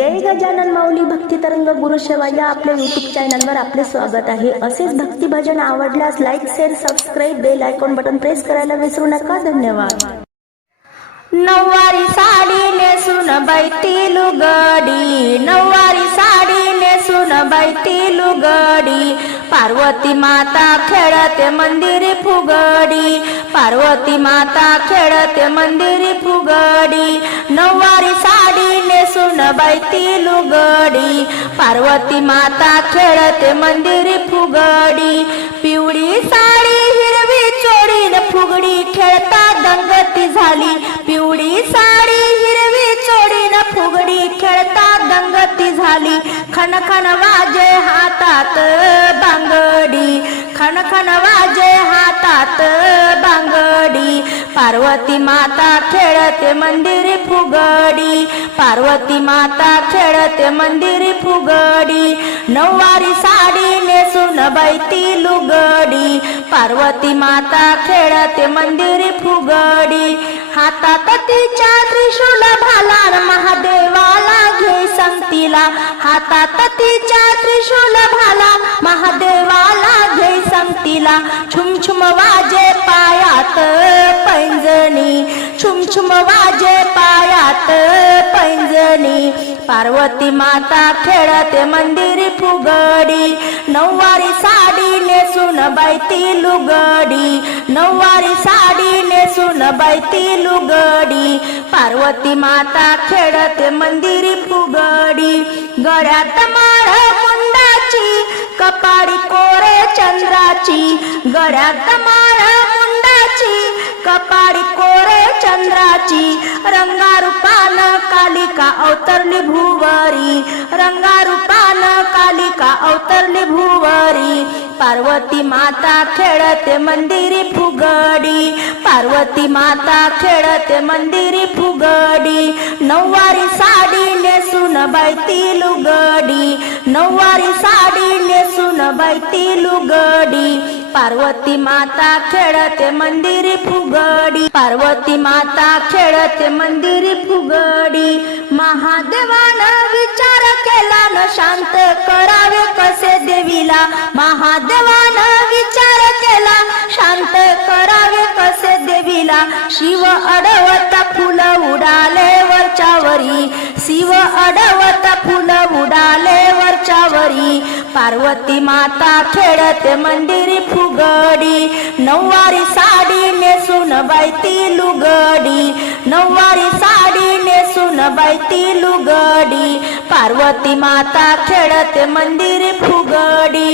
जय गजानन माऊली भक्ती तरंग गुरुसेवा या आपल्या युट्यूब चॅनलवर आपले स्वागत आहे. असेच भक्ती भजन आवडल्यास like share subscribe bell icon button press करायला विसरू नका. धन्यवाद. नऊवारी साडी नेसून बैठी लुगडी नऊवारी साडी नेसून बैठी लुगडी पार्वती माता खेळते मंदिरी फुगडी. पार्वती माता खेळते मंदिरी फुगडी. नऊवारी साडी नेसून लुगडी. पार्वती माता खेळते मंदिरी फुगडी. पिवळी साडी हिरवी चोळीन फुगडी खेळता दंगती झाली. पिवळी साडी हिरवी चोळीन फुगडी खेळता दंगती झाली. खनखन वाजे हातात बांगडी. खनखन वाजे हातात बांगडी. पार्वती माता खेळते मंदिरी फुगडी. पार्वती माता खेळते मंदिरी फुगडी. नऊवारी साडी नेसून बैती लुगडी. पार्वती माता खेळते मंदिरी फुगडी. हातात तिच्या त्रिशूल भाला महादेवाला घे संगतीला. हातात तिच्या त्रिशूल भाला महादेवाला तिला छुमछुम वाजे पायात पैंजणी छुमछुम वाजे पायात पैंजणी. पार्वती माता खेळते मंदिरी फुगडी नऊवारी साडी नेसून बैती लुगडी नऊवारी साडी नेसून बैती लुगडी. पार्वती माता खेळते मंदिरी फुगडी गळ्यात माळ मुंडाची कपाडी कोरे चंद्राची गळ्यात माळ मुंडाची कपाळी कोरे चंद्राची रंगारूपान कालिका अवतरली भुवरी रंगारूपान कालिका अवतरली भुवरी पार्वती माता खेळते मंदिरी फुगडी पार्वती माता खेळते मंदिरी फुगडी नऊवारी बैती लुगडी नऊवारी साडी नेसून बैती लुगडी पार्वती माता खेळते मंदिरी फुगडी. पार्वती माता खेळते मंदिरी फुगडी. महादेवानं विचार केला न शांत करावे कसे देवीला. महादेवानं विचार केला शांत करावे कसे देवीला. शिव अडवत वरच्यावरी पार्वती माता खेळते मंदिरी फुगडी. नऊवारी साडी नेसून बैती लुगडी. नऊवारी साडी नेसून बैती लुगडी. पार्वती माता खेळते मंदिरी फुगडी.